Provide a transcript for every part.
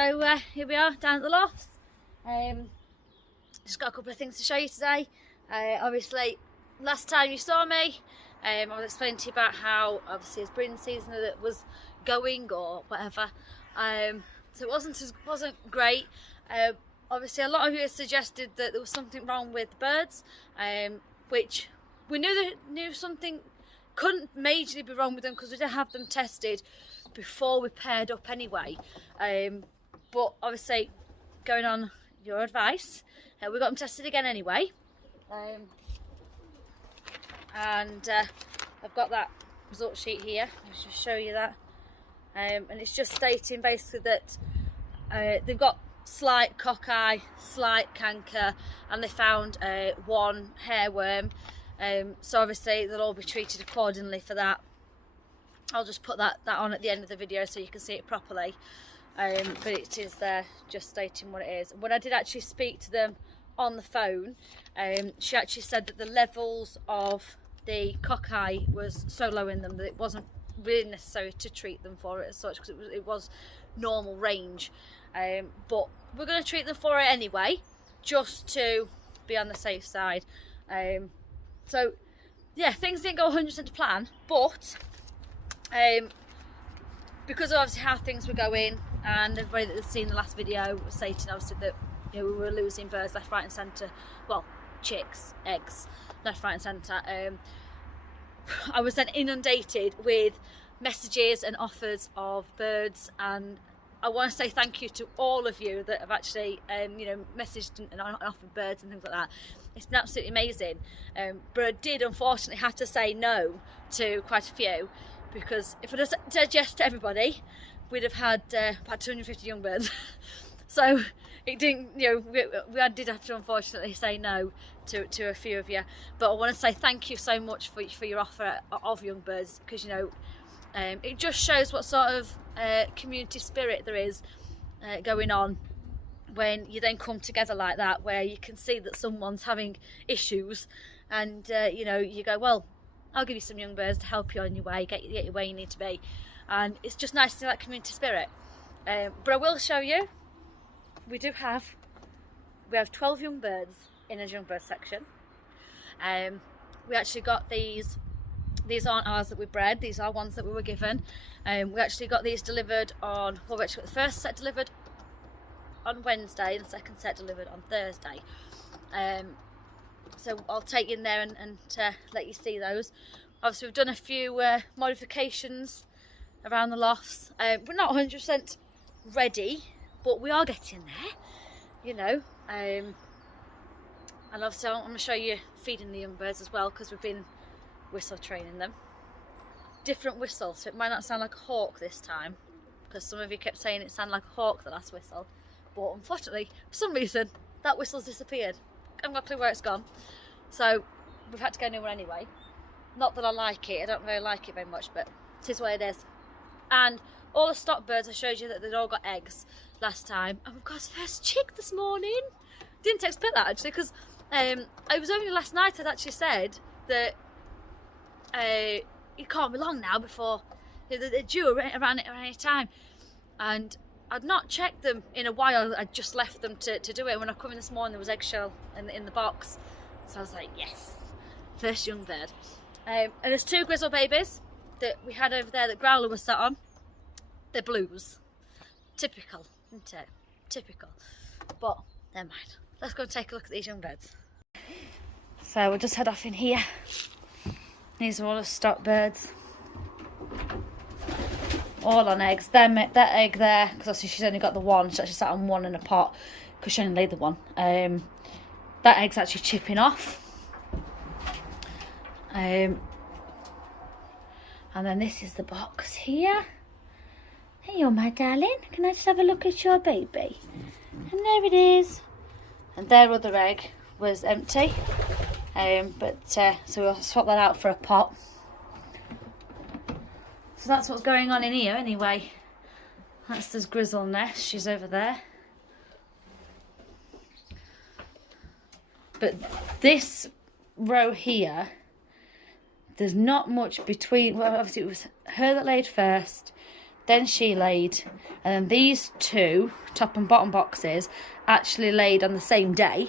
So here we are down at the lofts. Just got a couple of things to show you today. Obviously, last time you saw me, I was explaining to you about how obviously it's breeding season that was going or whatever. So it wasn't great. Obviously, a lot of you had suggested that there was something wrong with the birds, which we knew something couldn't majorly be wrong with them because we didn't have them tested before we paired up anyway. But obviously, going on your advice, we got them tested again anyway. And I've got that result sheet here. I'll just show you that. And it's just stating basically that they've got slight cockeye, slight canker, and they found one hairworm. So obviously they'll all be treated accordingly for that. I'll just put that on at the end of the video so you can see it properly. But it is there just stating what it is. When I did actually speak to them on the phone, she actually said that the levels of the cockeye was so low in them that it wasn't really necessary to treat them for it as such, because it was normal range. But we're going to treat them for it anyway, just to be on the safe side. So yeah, things didn't go 100% to plan, but because of obviously how things were going, and everybody that had seen the last video was stating obviously that, you know, we were losing birds left, right and centre, well, chicks, eggs, left, right and centre. I was then inundated with messages and offers of birds, and I want to say thank you to all of you that have actually you know, messaged and offered birds and things like that. It's been absolutely amazing. But I did unfortunately have to say no to quite a few, because if I just said yes to everybody, we'd have had about 250 young birds. So it didn't, you know, we did have to unfortunately say no to a few of you. But I want to say thank you so much for your offer of young birds, because, you know, it just shows what sort of community spirit there is going on when you then come together like that, where you can see that someone's having issues, and you know, you go, well, I'll give you some young birds to help you on your way, get you where you need to be. And it's just nice to see that community spirit. But I will show you, we have 12 young birds in a young bird section. We actually got these aren't ours that we bred, these are ones that we were given. We actually got these delivered on, well, we actually got the first set delivered on Wednesday and the second set delivered on Thursday. So I'll take you in there and let you see those. Obviously we've done a few modifications around the lofts. We're not 100% ready, but we are getting there, you know. And obviously I'm going to show you feeding the young birds as well, because we've been whistle training them. Different whistle, so it might not sound like a hawk this time, because some of you kept saying it sounded like a hawk the last whistle. But unfortunately, for some reason, that whistle's disappeared. I haven't got a clue where it's gone. So we've had to go a new one anyway. Not that I like it, I don't really like it very much, but it is what it is. And all the stock birds, I showed you that they'd all got eggs last time. And we've got our first chick this morning. Didn't expect that actually, because it was only last night I'd actually said that it can't be long now before they're due around any time. And I'd not checked them in a while, I'd just left them to do it. When I come in this morning, there was eggshell in the box. So I was like, yes, first young bird. And there's two grizzle babies that we had over there that Growler was sat on. They're blues. Typical, isn't it? Typical. But never mind. Let's go and take a look at these young birds. So we'll just head off in here. These are all the stock birds. All on eggs. That egg there, because obviously she's only got the one. She's actually sat on one in a pot because she only laid the one. That egg's actually chipping off. And then this is the box here. Hey, you're my darling. Can I just have a look at your baby? And there it is. And their other egg was empty. So we'll swap that out for a pot. So that's what's going on in here anyway. That's this grizzle nest. She's over there. But this row here, there's not much between. Well, obviously it was her that laid first, then she laid, and then these two top and bottom boxes actually laid on the same day.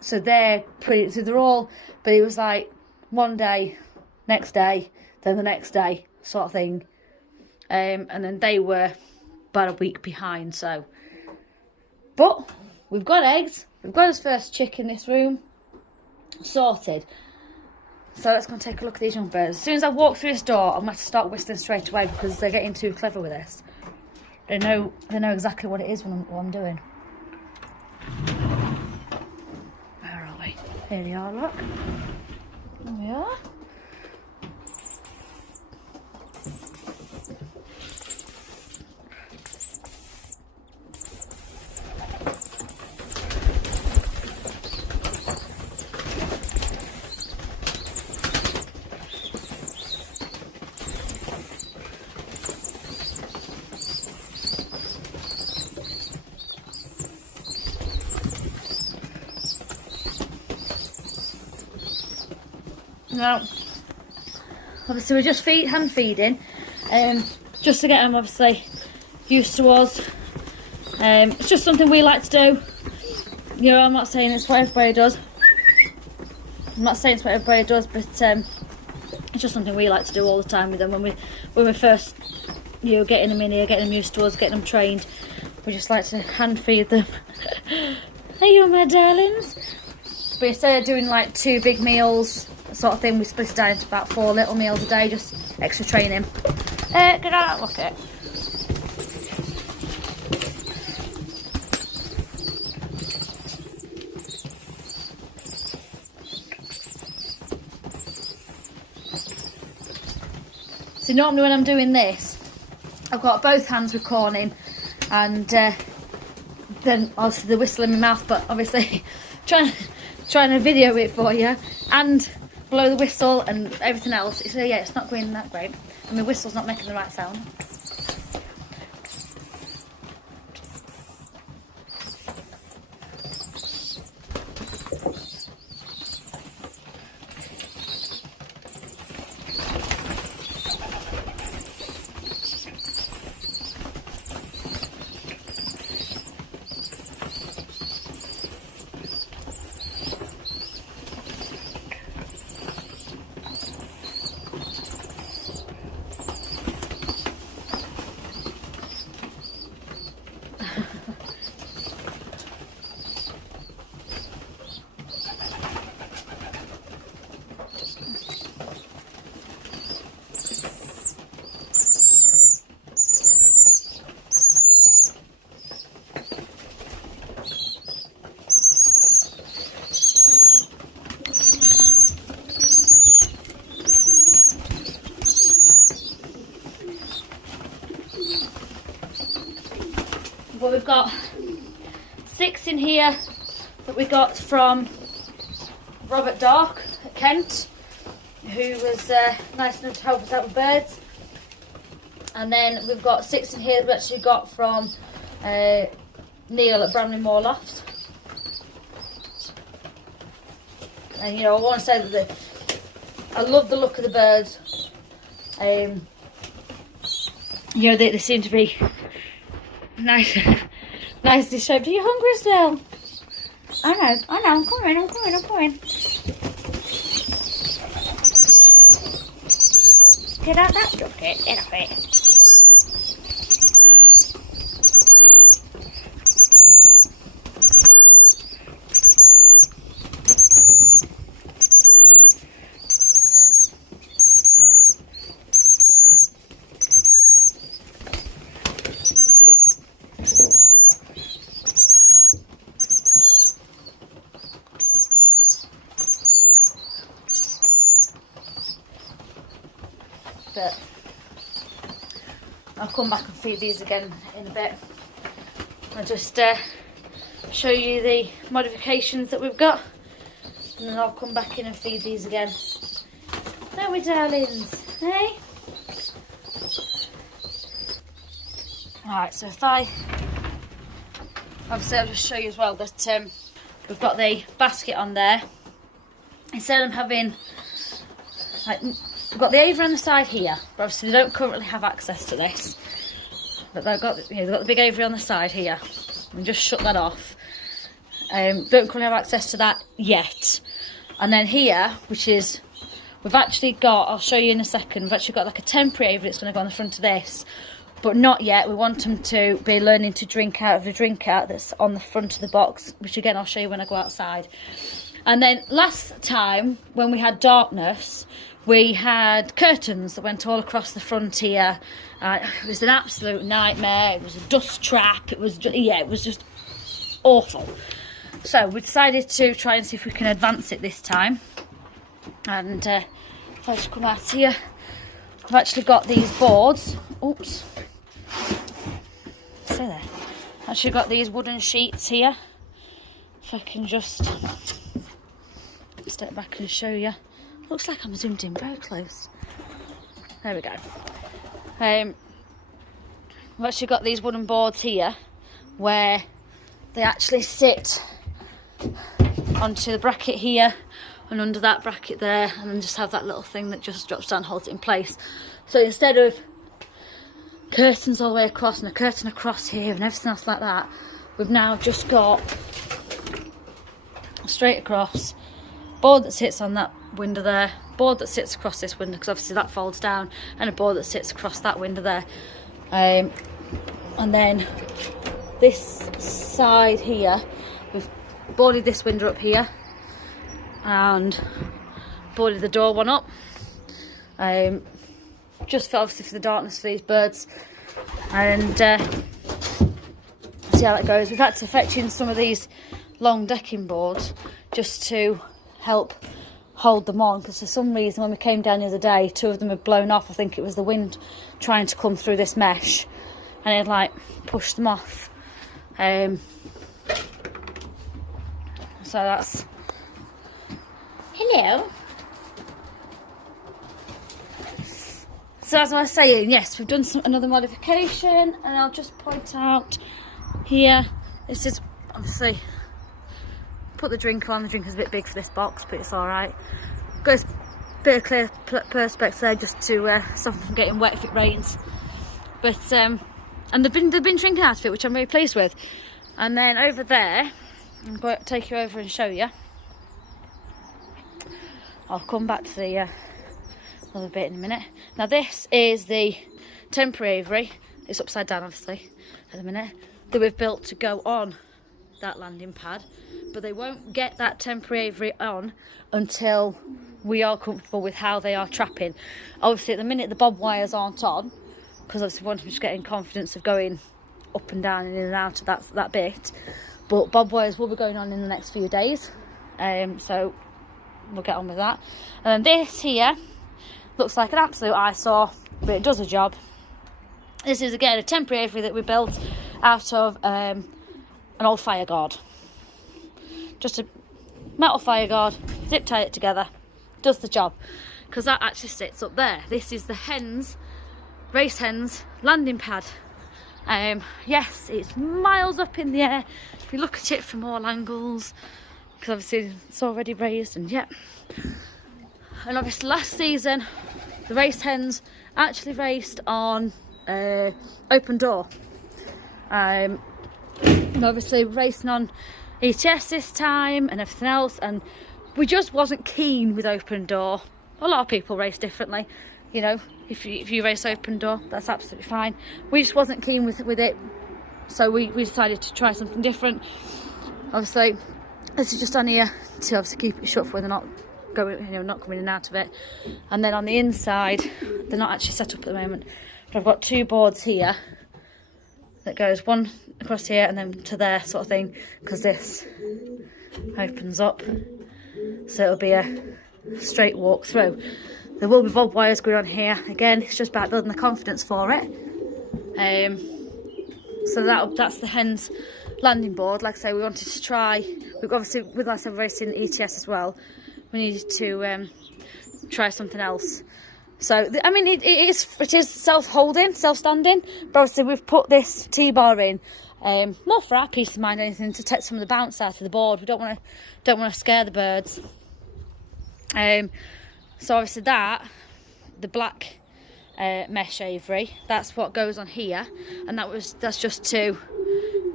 So they're pretty, so they're all, but it was like one day, next day, then the next day sort of thing. And then they were about a week behind, so. But we've got eggs. We've got his first chick in this room. Sorted. So let's go and take a look at these young birds. As soon as I walk through this door, I'm going to have to start whistling straight away because they're getting too clever with this. They know exactly what it is what I'm doing. Where are we? Here they are, look. Here we are. Now, obviously we're just hand feeding, just to get them obviously used to us. It's just something we like to do. You know, I'm not saying it's what everybody does. I'm not saying it's what everybody does, but it's just something we like to do all the time with them. When we first, you know, getting them in here, getting them used to us, getting them trained, we just like to hand feed them. Hey, you my darlings. But instead of doing like 2 big meals sort of thing, we split it down into about 4 little meals a day, just extra training. Get out, look at it. So normally when I'm doing this, I've got both hands recording and then obviously the whistle in my mouth, but obviously trying to video it for you and blow the whistle and everything else. So yeah, it's not going that great. And my whistle's not making the right sound. Well, we've got 6 in here that we got from Robert Dark at Kent, who was nice enough to help us out with birds. And then we've got 6 in here that we actually got from Neil at Bramley Moor Loft. And you know, I want to say that I love the look of the birds. You know, they seem to be nicely shaped. Are you hungry still? I know, I'm coming. Get out that bucket, get off it. But I'll come back and feed these again in a bit. I'll just show you the modifications that we've got, and then I'll come back in and feed these again. There we darlings, hey? Alright, so if obviously I'll just show you as well that we've got the basket on there. Instead of having like we've got the aviary on the side here, but obviously they don't currently have access to this. But they've got, they've got the big aviary on the side here. And just shut that off. Don't currently have access to that yet. And then here, which is, we've actually got, I'll show you in a second, we've actually got like a temporary aviary that's going to go on the front of this. But not yet. We want them to be learning to drink out of the drink out that's on the front of the box, which again I'll show you when I go outside. And then last time, when we had darkness, we had curtains that went all across the front here. It was an absolute nightmare. It was a dust trap. It was just, yeah, it was just awful. So we decided to try and see if we can advance it this time. And if I just come out here, I've actually got these boards. Oops. So there. Actually got these wooden sheets here. If I can just step back and show you. Looks like I'm zoomed in very close. There we go. I've actually got these wooden boards here where they actually sit onto the bracket here and under that bracket there, and then just have that little thing that just drops down and holds it in place. So instead of curtains all the way across and a curtain across here and everything else like that, we've now just got straight across board that sits on that window there, board that sits across this window because obviously that folds down, and a board that sits across that window there. And then this side here, we've boarded this window up here and boarded the door one up, just for obviously for the darkness for these birds, and see how that goes. We've had to fetch in some of these long decking boards just to help hold them on, because for some reason when we came down the other day, 2 of them had blown off. I think it was the wind trying to come through this mesh and it like pushed them off. So that's, hello. So as I was saying, yes, we've done another modification, and I'll just point out here, this is obviously, put the drinker on. The drinker's a bit big for this box, but it's alright. Goes a bit of clear perspex there just to stop them from getting wet if it rains. But and they've been drinking out of it, which I'm really pleased with. And then over there, I'm going to take you over and show you. I'll come back to the other bit in a minute. Now this is the temporary aviary. It's upside down obviously at the minute, that we've built to go on that landing pad, but they won't get that temporary aviary on until we are comfortable with how they are trapping. Obviously at the minute the bob wires aren't on, because obviously we want them just getting confidence of going up and down and in and out of that bit, but bob wires will be going on in the next few days, so we'll get on with that. And then this here looks like an absolute eyesore, but it does a job. This is again a temporary aviary that we built out of an old fire guard. Just a metal fire guard, zip tie it together, does the job, because that actually sits up there. This is the hens, race hens landing pad. Yes, it's miles up in the air if you look at it from all angles, because obviously it's already raised, and yeah. And obviously last season the race hens actually raced on open door, and obviously racing on ETS this time and everything else, and we just wasn't keen with open door. A lot of people race differently, you know, if you race open door, that's absolutely fine. We just wasn't keen with it, so we decided to try something different. Obviously this is just on here to obviously keep it shut for when they're not going, you know, not coming in and out of it. And then on the inside, they're not actually set up at the moment, but I've got 2 boards here that goes one across here and then to there sort of thing, because this opens up, so it'll be a straight walk through. There will be bob wires going on here. Again, it's just about building the confidence for it. So that's the hens landing board. Like I say, we wanted to try, we've obviously, with like I said, racing ETS as well, we needed to try something else. So I mean, it is self-holding, self-standing, but obviously we've put this T-bar in more for our peace of mind than anything, to take some of the bounce out of the board. We don't want to scare the birds. So obviously that the black mesh aviary. That's what goes on here, and that's just to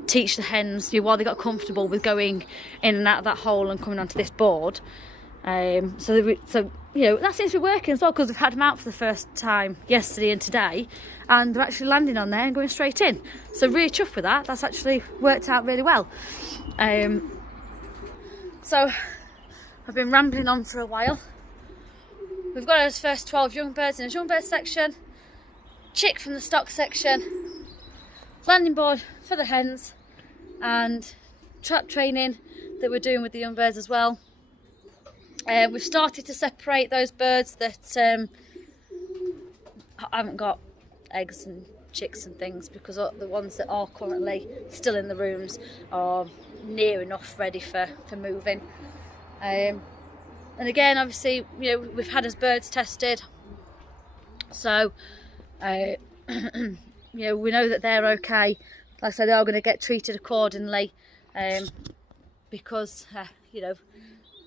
teach the hens, while they got comfortable with going in and out of that hole and coming onto this board. So that seems to be working as well, because we've had them out for the first time yesterday and today, and they're actually landing on there and going straight in. So really chuffed with that. That's actually worked out really well. So I've been rambling on for a while. We've got our first 12 young birds in the young bird section, chick from the stock section, landing board for the hens, and trap training that we're doing with the young birds as well. We've started to separate those birds that haven't got eggs and chicks and things, because the ones that are currently still in the rooms are near enough ready for moving. And again, obviously, we've had as birds tested, so we know that they're okay. Like I said, they are going to get treated accordingly, because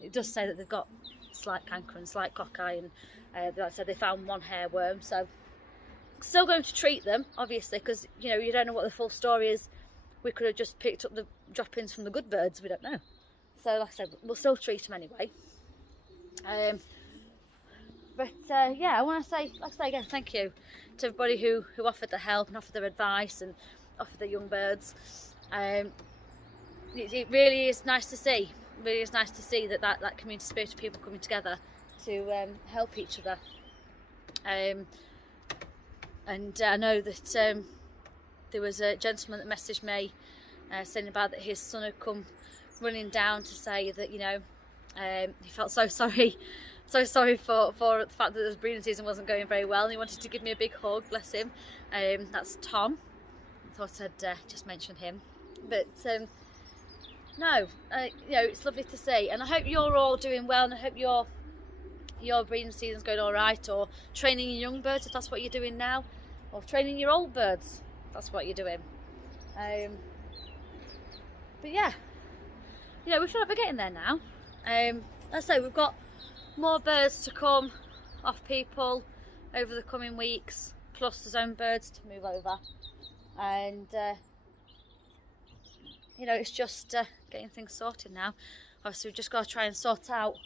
it does say that they've got slight canker and slight cockeye, and like I said, they found one hairworm. So still going to treat them, obviously, because you don't know what the full story is. We could have just picked up the droppings from the good birds, we don't know. So like I said, we'll still treat them anyway. Yeah, I want to say, again, thank you to everybody who offered the help and offered their advice and offered their young birds. It really is nice to see. Really is nice to see that community spirit of people coming together to help each other. And I know that there was a gentleman that messaged me saying about that his son had come running down to say that he felt so sorry for the fact that the breeding season wasn't going very well, and he wanted to give me a big hug. Bless him. That's Tom. I thought I'd just mention him. But it's lovely to see, and I hope you're all doing well, and I hope your breeding season's going all right, or training your young birds if that's what you're doing now, or training your old birds if that's what you're doing. But yeah, we feel like we're getting there now. Let's say we've got more birds to come off people over the coming weeks, plus the zone birds to move over, and it's just getting things sorted now. Obviously, we've just got to try and sort out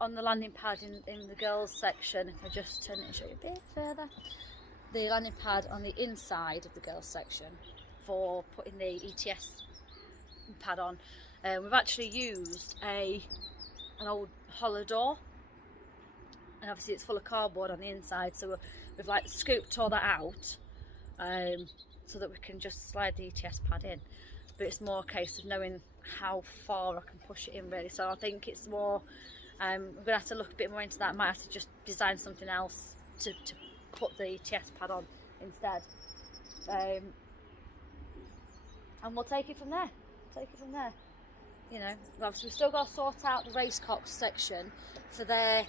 on the landing pad in the girls section. If I just turn it and show you a bit further, the landing pad on the inside of the girls section for putting the ETS pad on. We've actually used an old hollow door, and obviously it's full of cardboard on the inside, so we've like scooped all that out so that we can just slide the ETS pad in. But it's more a case of knowing how far I can push it in, really. So I think it's more we're gonna have to look a bit more into that. Might have to just design something else to put the ETS pad on instead, and we'll take it from there. Obviously we've still got to sort out the racecocks section for their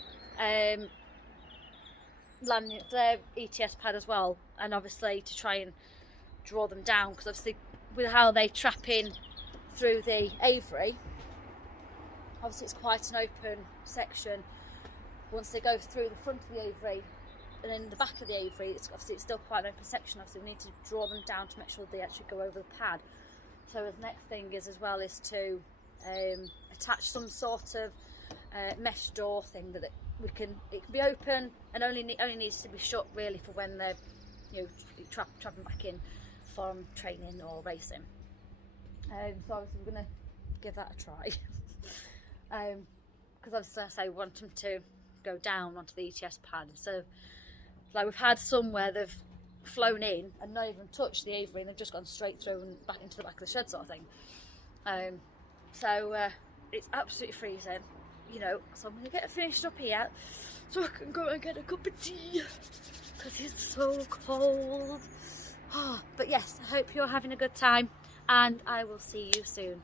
landing, their ETS pad as well, and obviously to try and draw them down, because obviously with how they trap in through the aviary, obviously it's quite an open section. Once they go through the front of the aviary and then the back of the aviary, it's still quite an open section. Obviously we need to draw them down to make sure they actually go over the pad. So the next thing is to attach some sort of mesh door thing that it can be open, and only needs to be shut really for when they're trapping back in from training or racing. So obviously we're going to give that a try, because obviously I say we want them to go down onto the ETS pad. So like we've had some where they've flown in and not even touched the aviary, and they've just gone straight through and back into the back of the shed sort of thing. So it's absolutely freezing, so I'm going to get it finished up here so I can go and get a cup of tea, because it's so cold. But yes, I hope you're having a good time, and I will see you soon.